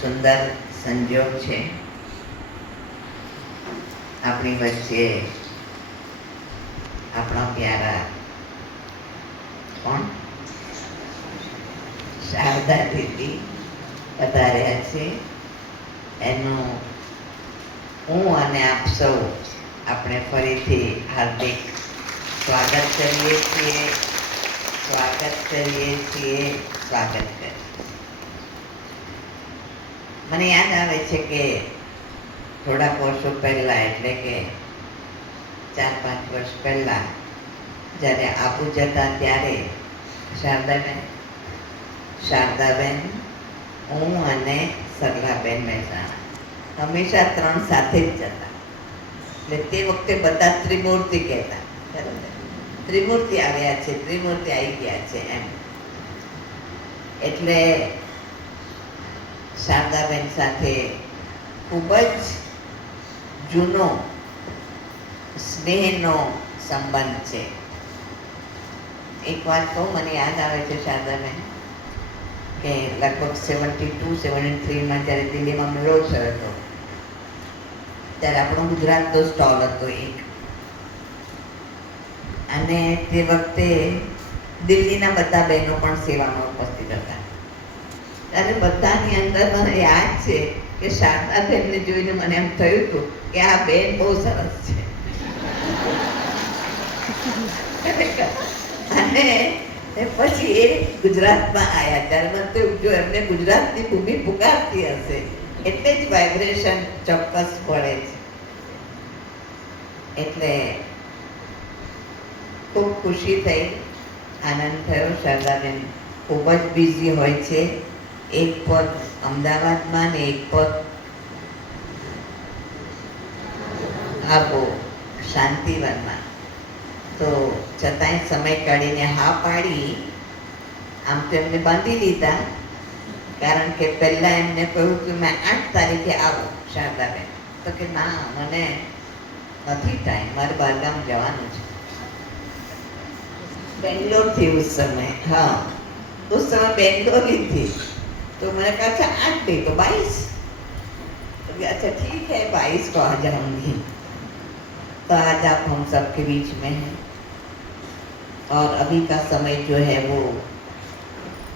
સુંદર સંજોગ છે આપણી વચ્ચે આપણા પ્યારા કોણ શારદા દીદી પધાર્યા છે એનું હું અને આપ સૌ આપણે ફરીથી હાર્દિક સ્વાગત કરીએ છીએ સ્વાગત કરીએ છીએ સ્વાગત કરીએ મને યાદ આવે છે કે થોડાક વર્ષો પહેલાં એટલે કે 4-5 વર્ષ પહેલાં જ્યારે આબુ જતા ત્યારે શારદાબેન હું અને સરલાબેન મહેસાણા હંમેશા 3 સાથે જ જતા. એટલે તે વખતે બધા ત્રિમૂર્તિ કહેતા, બરાબર, ત્રિમૂર્તિ આવ્યા છે, ત્રિમૂર્તિ આવી ગયા છે એમ. એટલે શારદાબેન સાથે ખૂબ જ જૂનો સ્નેહનો સંબંધ છે. એક વાત તો મને યાદ આવે છે શારદાબેન કે લગભગ 72-73માં જ્યારે દિલ્હીમાં મેળો થયો હતો ત્યારે આપણો ગુજરાતનો સ્ટોલ હતો એક, અને તે વખતે દિલ્હીના બધા બહેનો પણ સેવામાં ઉપસ્થિત હતા. ત્યારે બધાની અંદર મને યાદ છે કે શારદાબેનને જોઈને મને એમ થયું હતું કે આ બેન બહુ સરસ છે. અને પછી એ ગુજરાતમાં આવ્યા ત્યારે મને તો જો એમને ગુજરાતની ભૂમિ પુકારતી હશે એટલે જ વાઇબ્રેશન ચોક્કસ પડે છે. એટલે ખૂબ ખુશી થઈ, આનંદ થયો. શારદાબેન ખૂબ જ બિઝી હોય છે, એક પગ અમદાવાદમાં ને એક પગ આબુ શાંતિવનમાં. તો છતાંય સમય કાઢીને હા પાડી. આમ તો એમને બાંધી લીધા, કારણ કે પહેલાં એમને કહ્યું કે મેં 8 તારીખે આવું શારદાબેન. તો કે ના, મને નથી ટાઈમ, મારે બહારગામ જવાનું છે. બેંગ્લોરથી उस समय, हाँ उस समय बेंगलोर थी. तो मैंने कहा अच्छा 8 नहीं तो 22. तो अच्छा ठीक है 22 को आ जाऊंगी. तो आज आप हम सबके बीच में हैं और अभी का समय जो है वो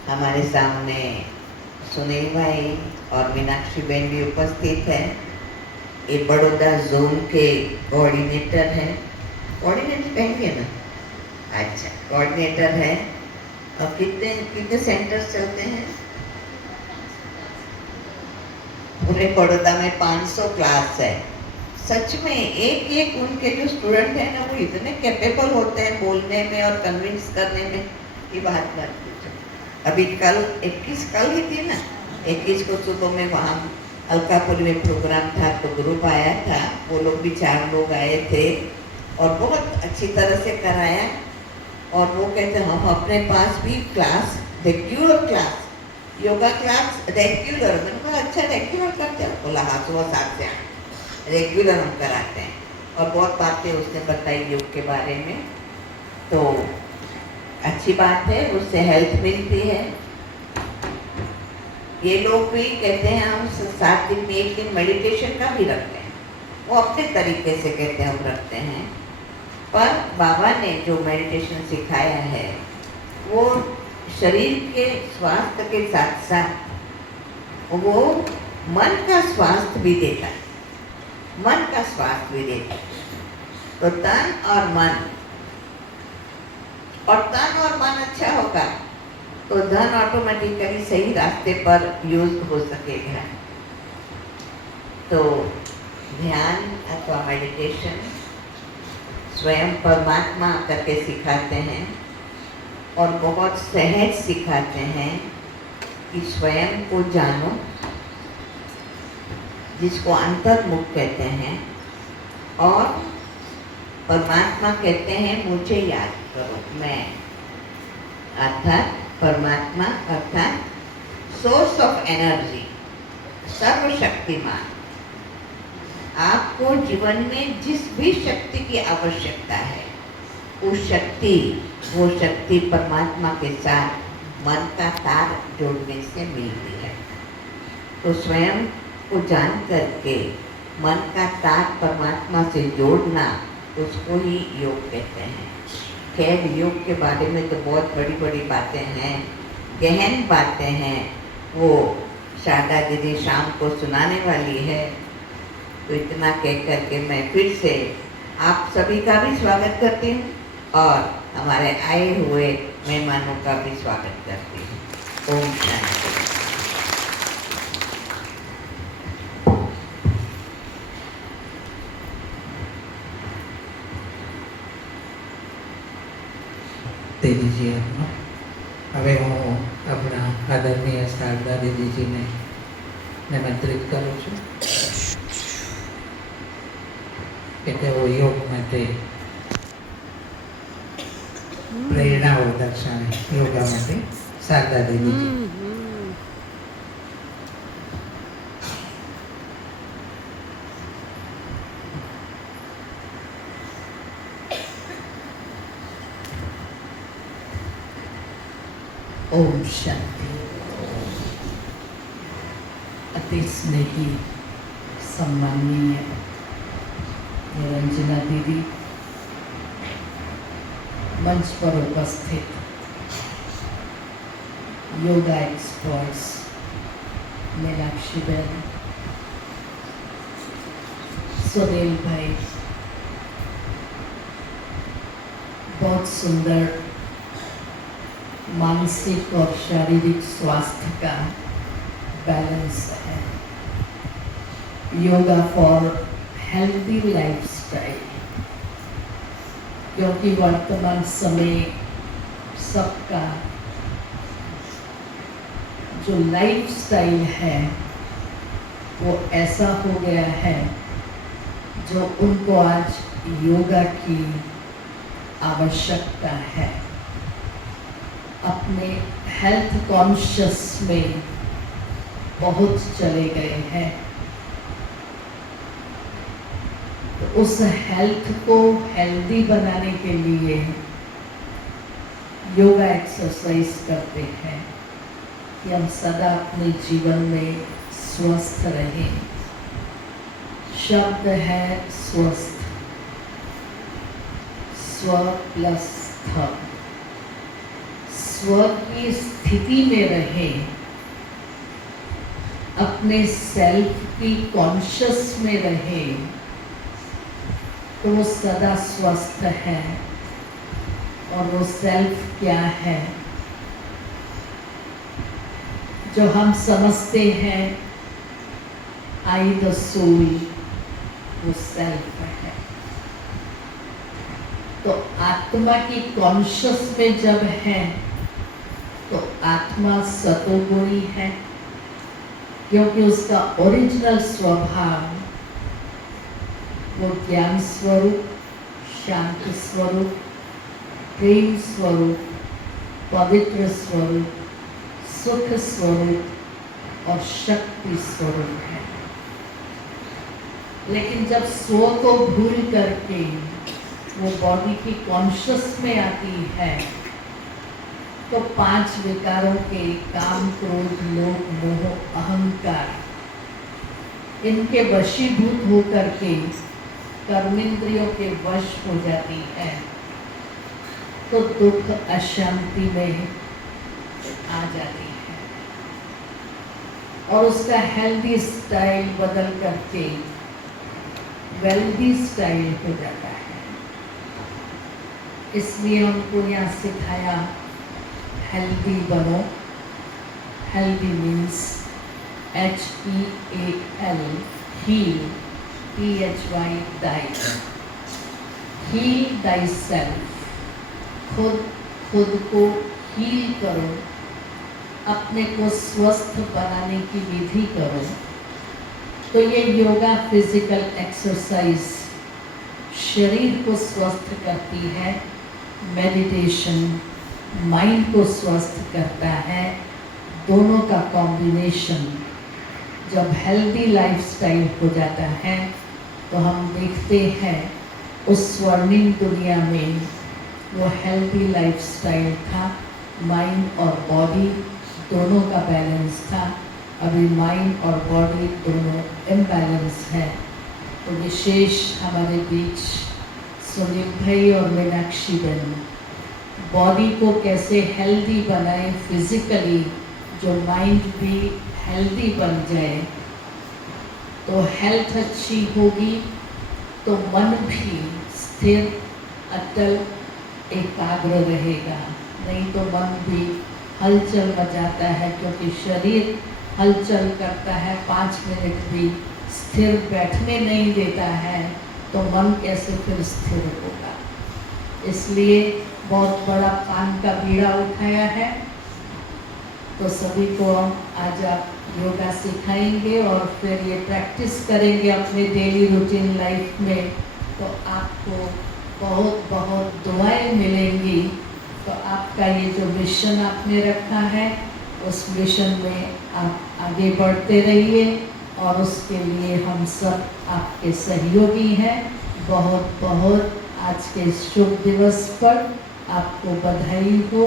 हमारे सामने सुनील भाई और मीनाक्षी बहन भी उपस्थित है. ये बड़ौदा जोन के कोऑर्डिनेटर हैं. कोऑर्डिनेटर कहेंगे ना? अच्छा, कोऑर्डिनेटर है. और कितने सेंटर्स चलते हैं? पूरे बड़ौदा में 500 क्लास है. सच में एक उनके जो स्टूडेंट हैं ना वो इतने कैपेबल होते हैं बोलने में और कन्विंस करने में कि बात मत पूछो. अभी कल 21 कल ही थी ना, 21 को सुबह में वहाँ अलकापुर में प्रोग्राम था तो ग्रुप आया था. वो लोग भी 4 लोग आए थे और बहुत अच्छी तरह से कराया. और वो कहते हम अपने पास भी class, regular class, yoga class regular. मैंने कहा अच्छा रेगुलर करते हैं? बोला हाँ, सुबह 7 से 8 रेगुलर हम कराते हैं. और बहुत बातें उसने बताई योग के बारे में. तो अच्छी बात है, उससे हेल्थ मिलती है. ये लोग भी कहते हैं हम 7 दिन में 1 दिन मेडिटेशन का भी रखते हैं. वो अपने तरीके से कहते हैं हम रखते हैं, पर बाबा ने जो मेडिटेशन सिखाया है वो शरीर के स्वास्थ्य के साथ साथ वो मन का स्वास्थ्य भी देता है. मन का स्वास्थ्य भी देता है. तो तन और मन अच्छा होगा तो धन ऑटोमेटिकली सही रास्ते पर यूज हो सकेगा. तो ध्यान अथवा मेडिटेशन स्वयं परमात्मा करके सिखाते हैं और बहुत सहज सिखाते हैं कि स्वयं को जानो, जिसको अंतर्मुख कहते हैं, और परमात्मा कहते हैं मुझे याद करो. मैं अर्थात परमात्मा अर्थात सोर्स ऑफ एनर्जी, सर्वशक्तिमान. आपको जीवन में जिस भी शक्ति की आवश्यकता है वो शक्ति परमात्मा के साथ मन का तार जोड़ने से मिलती है. तो स्वयं को जान करके मन का तार परमात्मा से जोड़ना, उसको ही योग कहते हैं। खैर, योग के बारे में तो बहुत बड़ी बड़ी बातें हैं, गहन बातें हैं, वो शारदा दीदी शाम को सुनाने वाली है। तो इतना कह करके मैं फिर से आप सभी का भी स्वागत करती हूँ और हमारे आए हुए मेहमानों का भी स्वागत करती हूँ। ओम शांति। दे दीजिए आपको। હવે હું આપણા આદરણીય શારદા દીદીજીને નિમંત્રિત કરું છું કે તેઓ યોગ માટે પ્રેરણાઓ દર્શાવે। યોગા માટે શારદા દીદીજી। ओम शांति। अति स्नेही सम्माननीय निरंजना दीदी, मंच पर उपस्थित योगा एक्सपर्ट्स मीनाक्षी बहन, सुनील भाई, बहुत सुंदर मानसिक और शारीरिक स्वास्थ्य का बैलेंस है। योगा फॉर हेल्दी लाइफस्टाइल, क्योंकि वर्तमान समय सबका जो लाइफस्टाइल है वो ऐसा हो गया है जो उनको आज योगा की आवश्यकता है। अपने हेल्थ कॉन्शियस में बहुत चले गए हैं, तो उस हेल्थ को हेल्दी बनाने के लिए योगा एक्सरसाइज करते हैं कि हम सदा अपने जीवन में स्वस्थ रहें। शब्द है स्वस्थ, स्व प्लस थ, स्व की स्थिति में रहें, अपने सेल्फ की कॉन्शियस में रहें, तो वो सदा स्वस्थ है। और वो सेल्फ क्या है? जो हम समझते हैं आई द सोल, वो सेल्फ है। तो आत्मा की कॉन्शियस में जब है तो आत्मा सतोगुणी है, क्योंकि उसका ओरिजिनल स्वभाव वो ज्ञान स्वरूप, शांति स्वरूप, प्रेम स्वरूप, पवित्र स्वरूप, सुख स्वरूप और शक्ति स्वरूप है। लेकिन जब स्व को भूल करके वो बॉडी की कॉन्शियस में आती है तो 5 विकारों के काम, क्रोध, लोभ, मोह, अहंकार, इनके वशीभूत होकर के कर्मेंद्रियों के वश हो जाती है, तो दुख अशांति में आ जाती है और उसका हेल्दी स्टाइल बदल करके वेल्दी स्टाइल हो जाता है। इसलिए हमको यहाँ सिखाया हेल्दी बनो। Healthy means HEAL, heal, THY, diet, heal thy self, खुद को हील करो, अपने को स्वस्थ बनाने की विधि करो। तो ये योगा फिजिकल एक्सरसाइज शरीर को स्वस्थ करती है, मेडिटेशन माइंड को स्वस्थ करता है। दोनों का कॉम्बिनेशन जब हेल्दी लाइफस्टाइल हो जाता है तो हम देखते हैं उस स्वर्णिम दुनिया में वो हेल्दी लाइफस्टाइल था, माइंड और बॉडी दोनों का बैलेंस था। अभी माइंड और बॉडी दोनों इम्बैलेंस है। तो विशेष हमारे बीच सुनील भाई और मीनाक्षी बहन बॉडी को कैसे हेल्दी बनाए फिजिकली, जो माइंड भी हेल्दी बन जाए, तो हेल्थ अच्छी होगी तो मन भी स्थिर, अटल, एकाग्र रहेगा। नहीं तो मन भी हलचल मचाता है, क्योंकि शरीर हलचल करता है, 5 मिनट भी स्थिर बैठने नहीं देता है, तो मन कैसे फिर स्थिर होगा। इसलिए बहुत बड़ा कान का बीड़ा उठाया है। तो सभी को आज आप योगा सिखाएंगे और फिर ये प्रैक्टिस करेंगे अपने डेली रूटीन लाइफ में, तो आपको बहुत बहुत दुआएं मिलेंगी। तो आपका ये जो मिशन आपने रखा है, उस मिशन में आप आगे बढ़ते रहिए, और उसके लिए हम सब आपके सहयोगी हैं। बहुत बहुत आज के शुभ दिवस पर आपको बधाई हो,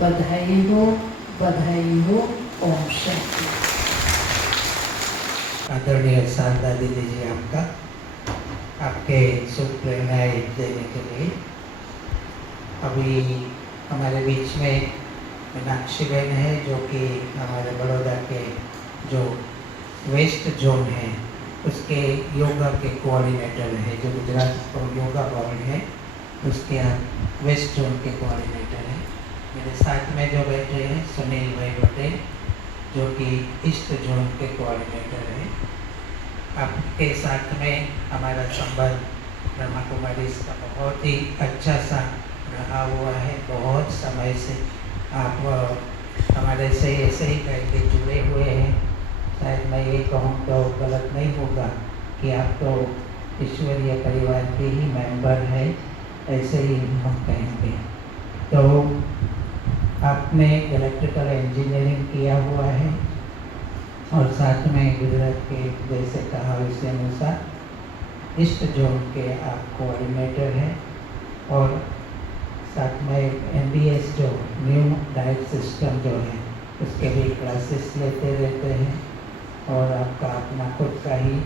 बधाई हो, बधाई हो। ओम शांति। आदरणीय शारदा दीदी जी, आपके शुभ प्रेरणाएं देने के लिए। अभी हमारे बीच में मीनाक्षी बहन है, जो कि हमारे बड़ौदा के जो वेस्ट जोन है उसके योगा के कोऑर्डिनेटर है, जो गुजरात योगा बोर्ड है उसके यहाँ वेस्ट जोन के कोऑर्डिनेटर हैं। मेरे साथ में जो बैठे हैं सुनील भाई पटेल, जो कि ईस्ट जोन के कोऑर्डिनेटर हैं। आपके साथ में हमारा संबंध ब्रह्मा कुमारी का बहुत ही अच्छा सा रहा हुआ है। बहुत समय से आप हमारे से ऐसे ही करके जुड़े हुए हैं। शायद मैं ये कहूँ तो गलत नहीं होगा कि आप तो ईश्वरीय परिवार के ही मेंबर हैं, ऐसे ही हम कहेंगे। तो आपने इलेक्ट्रिकल इंजीनियरिंग किया हुआ है और साथ में गुजरात के जैसे कहा उसके अनुसार ईस्ट जोन के आप कोऑर्डिनेटर हैं, और साथ में MBS जो न्यू डाइट सिस्टम जो है उसके भी क्लासेस लेते रहते हैं, और आपका अपना खुद का ही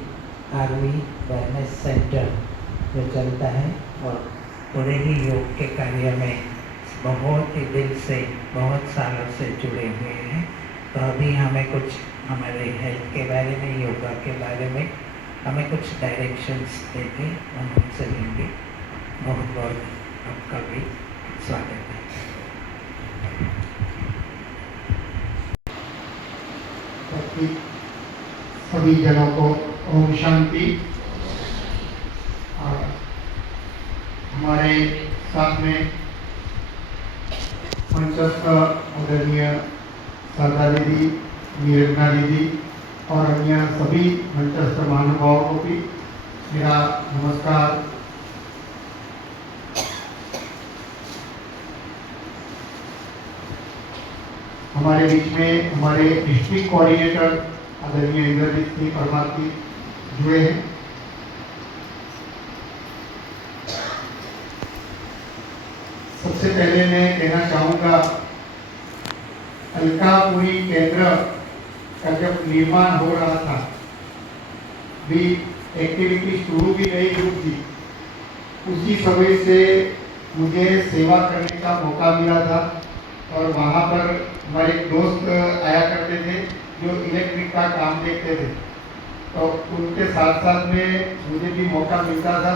RV वेलनेस सेंटर जो चलता है, और पूरे ही योग के कार्य में बहुत ही दिल से बहुत सालों से जुड़े हुए हैं। तो अभी हमें कुछ हमारे हेल्थ के बारे में, योगा के बारे में हमें कुछ डायरेक्शंस देके हम उनसे लेंगे। बहुत बहुत आपका भी स्वागत है। सभी जनों को ओम शांति। और हमारे साथ में मंचस्थ आदरणीय शारदा दीदी, निरंजना दीदी और अन्य सभी मंचस्थ महानुभावों को भी मेरा नमस्कार। हमारे बीच में हमारे डिस्ट्रिक्ट कोऑर्डिनेटर आदरणीय इंद्रजीत सिंह परमार जी जुड़े हैं। सबसे पहले मैं कहना चाहूँगा, अलकापुरी केंद्र का जब निर्माण हो रहा था, भी एक्टिविटी शुरू भी नहीं हुई थी, उसी समय से मुझे सेवा करने का मौका मिला था। और वहाँ पर हमारे दोस्त आया करते थे जो इलेक्ट्रिक का काम देखते थे, तो उनके साथ साथ में मुझे भी मौका मिलता था,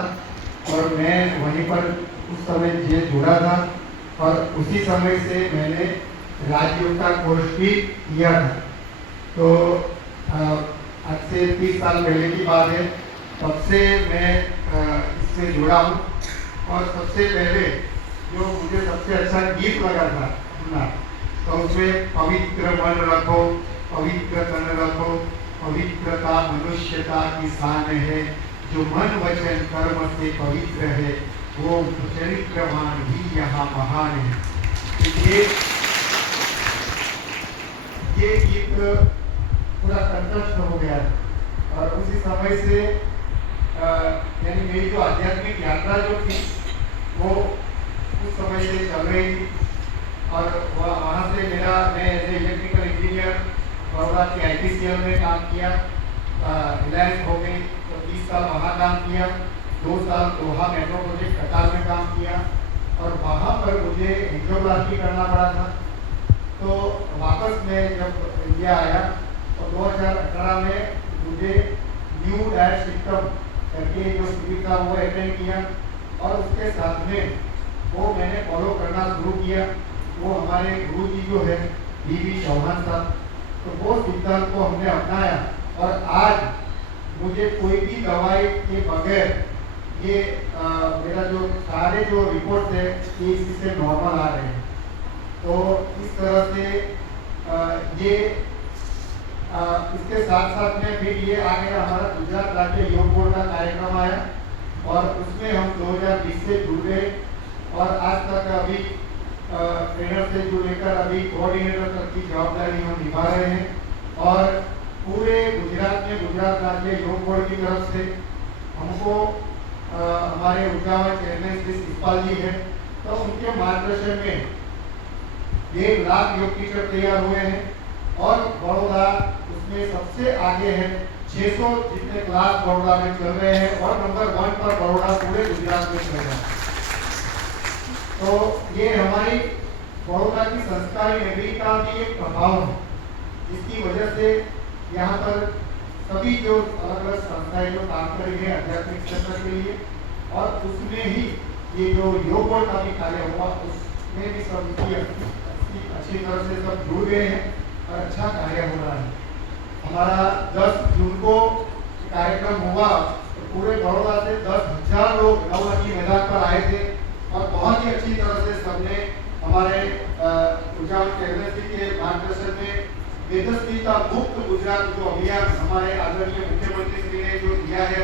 और मैं वहीं पर उस समय जे जुड़ा था, और उसी समय से मैंने राजयोग का कोर्स भी किया था। तो आज से 30 साल पहले की बात है, तब से मैं इससे जुड़ा हूँ। और सबसे पहले जो मुझे सबसे अच्छा गीत लगा था सुना, तो उसमें पवित्र मन रखो, पवित्र तन रखो, पवित्रता मनुष्यता की शान है, जो मन वचन कर्म से पवित्र है, वो चरित्रवान ही यहाँ महान है। ये गीत पूरा कंठस्थ हो गया, और उसी समय से यानी मेरी जो आध्यात्मिक यात्रा जो थी वो उस समय से चल रही थी। और वहाँ से मैं एज इलेक्ट्रिकल इंजीनियर बड़ौदा की IPCL में काम किया, रिलायंस हो गई तो 30 साल वहाँ काम किया, 2 साल दोहा मेट्रो प्रोजेक्ट कतार में काम किया और वहाँ पर मुझे एंजियोग्राफी करना पड़ा था। तो वापस मैं जब इंडिया आया तो 2018 में मुझे न्यू डैश सिस्टम करके जो शिविर था वो अटेंड किया और उसके साथ में वो मैंने फॉलो करना शुरू किया। वो हमारे गुरु जी जो है DV चौहान साहब, तो वो सिद्धांत को हमने अपनाया और आज मुझे कोई भी दवाई के बगैर ये मेरा जो सारे जो रिपोर्ट है ये इसी से नॉर्मल आ रहे हैं। तो इस तरह से ये इसके साथ साथ में फिर ये आ गया हमारा गुजरात राज्य योग बोर्ड का कार्यक्रम आया और उसमें हम 2020 से जुड़ गए और आज तक अभी ट्रेनर से जो लेकर अभी कोऑर्डिनेटर तक की जवाबदारी हम निभा रहे हैं और पूरे गुजरात में गुजरात राज्य योग बोर्ड की तरफ से हमको हमारे ऊर्जावान चेयरमैन श्री शिवपाल जी है, तो उनके मार्गदर्शन में 1.5 लाख योग टीचर तैयार हुए हैं और बड़ौदा उसमें सबसे आगे है। 600 जितने क्लास बड़ौदा में चल रहे हैं और नंबर 1 पर बड़ौदा पूरे गुजरात में चल रहा है। तो ये हमारी बड़ौदा की संस्कारी नगरी का भी एक प्रभाव है, जिसकी वजह से यहाँ पर सभी जो अलग अलग संस्थाएं जो काम कर रही है आध्यात्मिक क्षेत्र के लिए और उसमें ही ये जो योग बोर्ड का भी कार्य हुआ उसमें भी सब अच्छी तरह से सब जुड़ गए हैं और अच्छा कार्य हो रहा है। हमारा 10 जून को कार्यक्रम हुआ तो पूरे बड़ौदा से 10,000 लोग नवलखी मैदान पर आए थे और बहुत ही अच्छी तरह से सबने हमारे ऊर्जा कैबिनेट के मार्गदर्शन में वेदस्मिता मुक्त गुजरात जो अभियान हमारे आदरणीय मुख्यमंत्री श्री ने जो दिया है